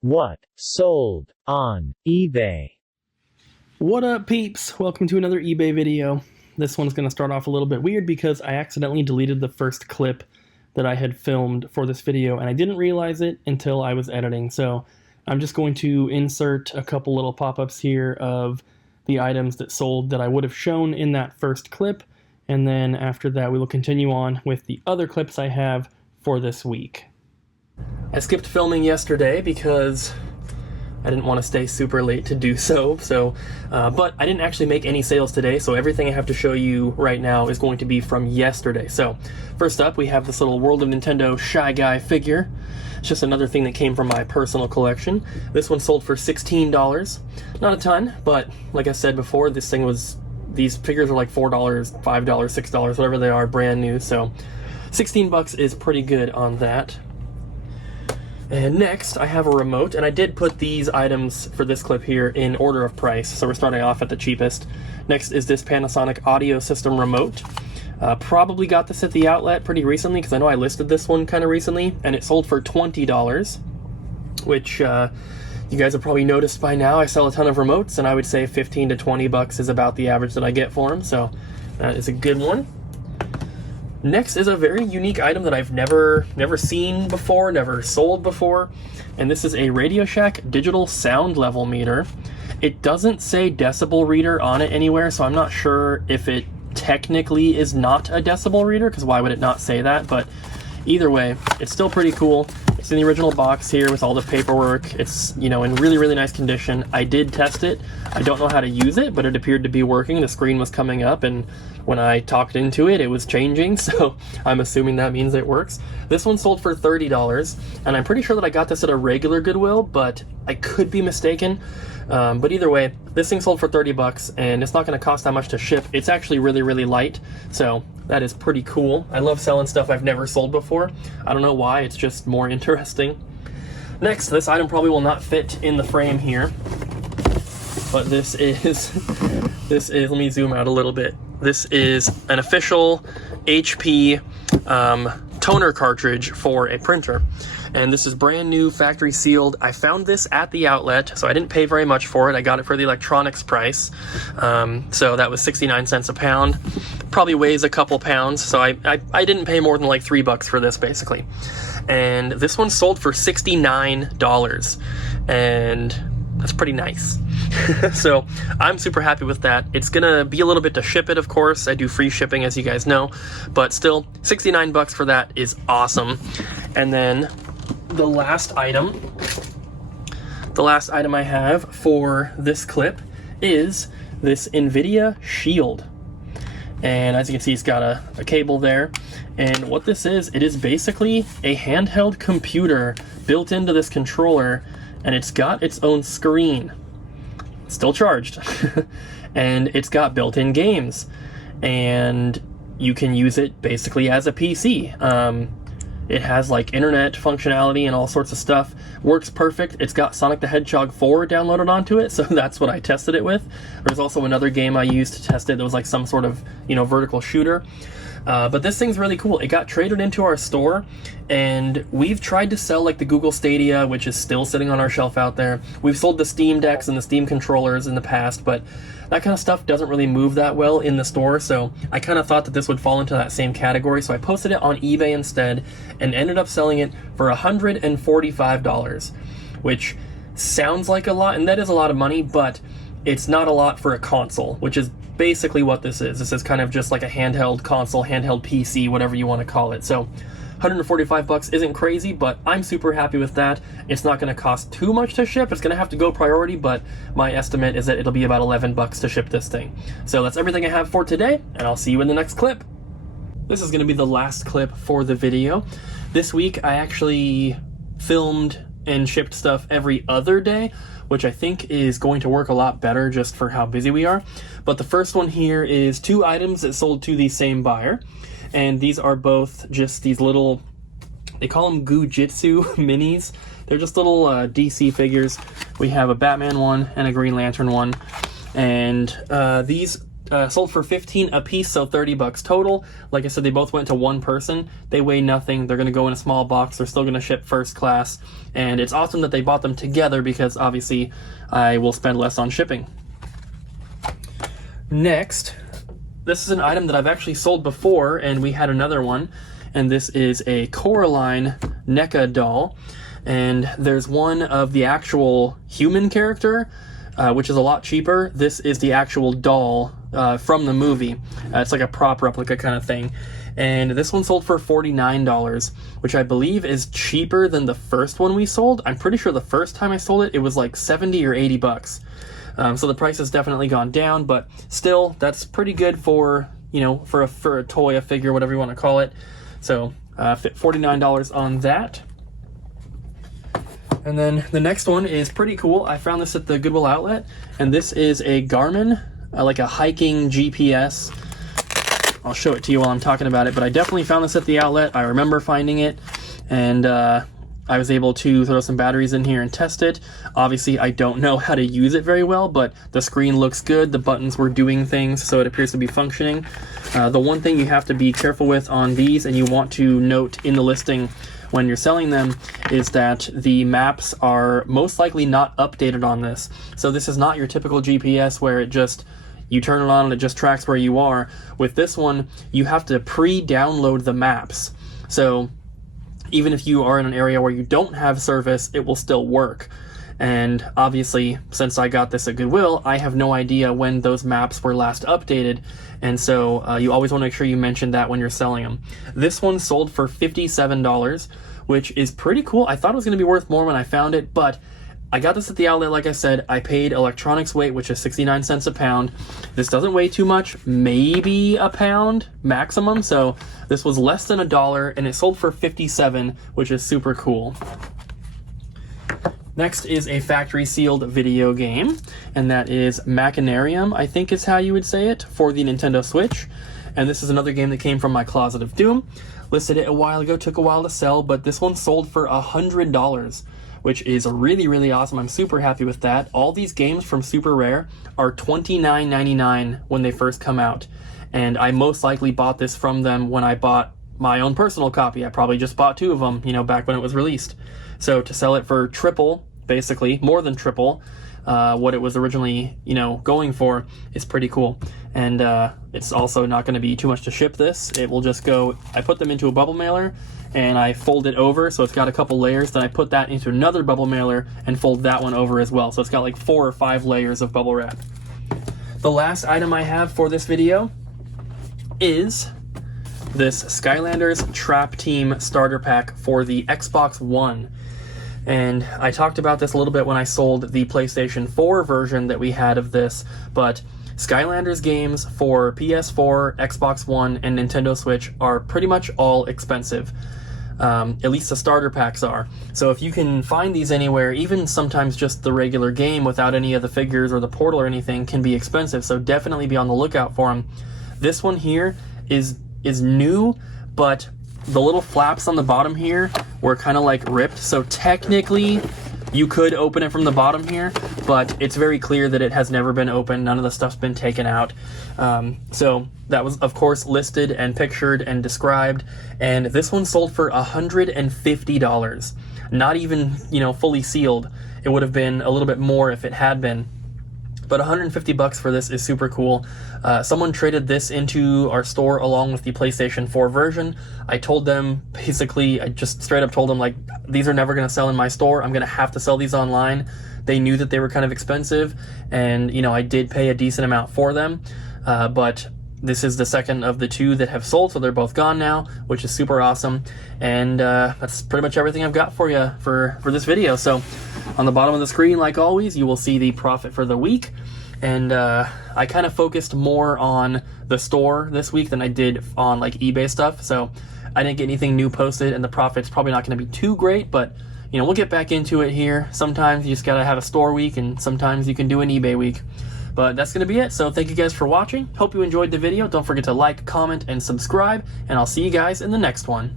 What sold on eBay? What up, peeps? Welcome to another eBay video. This one's going to start off a little bit weird because I accidentally deleted the first clip that I had filmed for this video, and I didn't realize it until I was editing. So I'm just going to insert a couple little pop-ups here of the items that sold that I would have shown in that first clip, and then after that we will continue on with the other clips I have for this week. I skipped filming yesterday because I didn't want to stay super late to do so, but I didn't actually make any sales today, so everything I have to show you right now is going to be from yesterday. So first up, we have this little World of Nintendo Shy Guy figure. It's just another thing that came from my personal collection. This one sold for $16. Not a ton, but like I said before, these figures are like $4, $5, $6, whatever they are, brand new, so 16 bucks is pretty good on that. And next, I have a remote, and I did put these items for this clip here in order of price, so we're starting off at the cheapest. Next is this Panasonic audio system remote. Probably got this at the outlet pretty recently, because I know I listed this one kind of recently, and it sold for $20, which you guys have probably noticed by now. I sell a ton of remotes, and I would say 15 to 20 bucks is about the average that I get for them, so that is a good one. Next is a very unique item that I've never seen before, never sold before, and this is a Radio Shack digital sound level meter. It doesn't say decibel reader on it anywhere, so I'm not sure if it technically is not a decibel reader, because why would it not say that? But either way, it's still pretty cool. It's in the original box here with all the paperwork. It's, you know, in really nice condition. I did test it. I don't know how to use it, but it appeared to be working. The screen was coming up, and when I talked into it, it was changing, so I'm assuming that means it works. This one sold for $30, and I'm pretty sure that I got this at a regular Goodwill, but I could be mistaken. But either way, this thing sold for 30 bucks, and it's not going to cost that much to ship. It's actually really light, so that is pretty cool. I love selling stuff I've never sold before. I don't know why, it's just more interesting. Next, this item probably will not fit in the frame here, but this is, let me zoom out a little bit. This is an official HP toner cartridge for a printer. And this is brand new, factory sealed. I found this at the outlet, so I didn't pay very much for it. I got it for the electronics price. So that was 69 cents a pound. Probably weighs a couple pounds, so I didn't pay more than like $3 for this, basically. And this one sold for $69, and that's pretty nice. So I'm super happy with that. It's gonna be a little bit to ship it, of course. I do free shipping, as you guys know, but still 69 bucks for that is awesome. And then the last item I have for this clip is this NVIDIA Shield. And as you can see, it's got a cable there. And what this is, it is basically a handheld computer built into this controller, and it's got its own screen. Still charged. And it's got built-in games, and you can use it basically as a PC. It has like internet functionality and all sorts of stuff. Works perfect. It's got Sonic the Hedgehog 4 downloaded onto it, so that's what I tested it with. There's also another game I used to test it that was like some sort of, you know, vertical shooter. But this thing's really cool. It got traded into our store, and we've tried to sell like the Google Stadia, which is still sitting on our shelf out there. We've sold the Steam Decks and the Steam controllers in the past, but that kind of stuff doesn't really move that well in the store, so I kind of thought that this would fall into that same category, so I posted it on eBay instead and ended up selling it for $145, which sounds like a lot, and that is a lot of money, but it's not a lot for a console, which is basically what this is. This is kind of just like a handheld console, handheld PC, whatever you want to call it. So 145 bucks isn't crazy, but I'm super happy with that. It's not going to cost too much to ship. It's going to have to go priority, but my estimate is that it'll be about 11 bucks to ship this thing. So that's everything I have for today, and I'll see you in the next clip. This is going to be the last clip for the video. This week I actually filmed and shipped stuff every other day, which I think is going to work a lot better just for how busy we are. But the first one here is 2 items that sold to the same buyer. And these are both just these little, they call them Goo-Jitsu minis. They're just little DC figures. We have a Batman one and a Green Lantern one. And these sold for 15 a piece, so 30 bucks total. Like I said, they both went to one person. They weigh nothing. They're going to go in a small box. They're still going to ship first class. And it's awesome that they bought them together because obviously I will spend less on shipping. Next, this is an item that I've actually sold before, and we had another one. And this is a Coraline NECA doll. And there's one of the actual human character, which is a lot cheaper. This is the actual doll from the movie. It's like a prop replica kind of thing. And this one sold for $49, which I believe is cheaper than the first one we sold. I'm pretty sure the first time I sold it, it was like 70 or 80 bucks. So the price has definitely gone down, but still, that's pretty good for, you know, for a toy, a figure, whatever you want to call it. So $49 on that. And then the next one is pretty cool. I found this at the Goodwill outlet, and this is a Garmin, like a hiking GPS. I'll show it to you while I'm talking about it, but I definitely found this at the outlet. I remember finding it, and I was able to throw some batteries in here and test it. Obviously, I don't know how to use it very well, but the screen looks good. The buttons were doing things, so it appears to be functioning. The one thing you have to be careful with on these, and you want to note in the listing when you're selling them, is that the maps are most likely not updated on this. So this is not your typical GPS where it just, you turn it on and it just tracks where you are. With this one, you have to pre-download the maps. So even if you are in an area where you don't have service, it will still work. And obviously, since I got this at Goodwill, I have no idea when those maps were last updated. And so you always want to make sure you mention that when you're selling them. This one sold for $57, which is pretty cool. I thought it was going to be worth more when I found it, but I got this at the outlet, like I said. I paid electronics weight, which is 69 cents a pound. This doesn't weigh too much, maybe a pound maximum. So this was less than $1, and it sold for $57, which is super cool. Next is a factory sealed video game, and that is Machinarium, I think is how you would say it, for the Nintendo Switch. And this is another game that came from my Closet of Doom. Listed it a while ago, took a while to sell, but this one sold for $100, which is really, really awesome. I'm super happy with that. All these games from Super Rare are $29.99 when they first come out, and I most likely bought this from them when I bought my own personal copy. I probably just bought 2 of them, you know, back when it was released. So to sell it for triple, basically, more than triple, what it was originally, you know, going for is pretty cool. And it's also not going to be too much to ship this. It will just go, I put them into a bubble mailer and I fold it over, so it's got a couple layers. Then I put that into another bubble mailer and fold that one over as well. So it's got like 4 or 5 layers of bubble wrap. The last item I have for this video is this Skylanders Trap Team starter pack for the Xbox One. And I talked about this a little bit when I sold the PlayStation 4 version that we had of this, but Skylanders games for PS4, Xbox One, and Nintendo Switch are pretty much all expensive. At least the starter packs are. So if you can find these anywhere, even sometimes just the regular game without any of the figures or the portal or anything can be expensive, so definitely be on the lookout for them. This one here is new, but the little flaps on the bottom here were kind of like ripped, so technically you could open it from the bottom here, but it's very clear that it has never been opened. None of the stuff's been taken out. So that was, of course, listed and pictured and described, and this one sold for $150. Not even, you know, fully sealed. It would have been a little bit more if it had been. But $150 for this is super cool. Someone traded this into our store along with the PlayStation 4 version. I told them, basically, I just straight up told them, like, these are never going to sell in my store. I'm going to have to sell these online. They knew that they were kind of expensive, and, you know, I did pay a decent amount for them. But this is the second of the 2 that have sold, so they're both gone now, which is super awesome. And that's pretty much everything I've got for you for this video. So on the bottom of the screen, like always, you will see the profit for the week. And I kind of focused more on the store this week than I did on like eBay stuff. So I didn't get anything new posted, and the profit's probably not going to be too great, but you know, we'll get back into it here. Sometimes you just got to have a store week, and sometimes you can do an eBay week. But that's going to be it. So thank you guys for watching. Hope you enjoyed the video. Don't forget to like, comment, and subscribe, and I'll see you guys in the next one.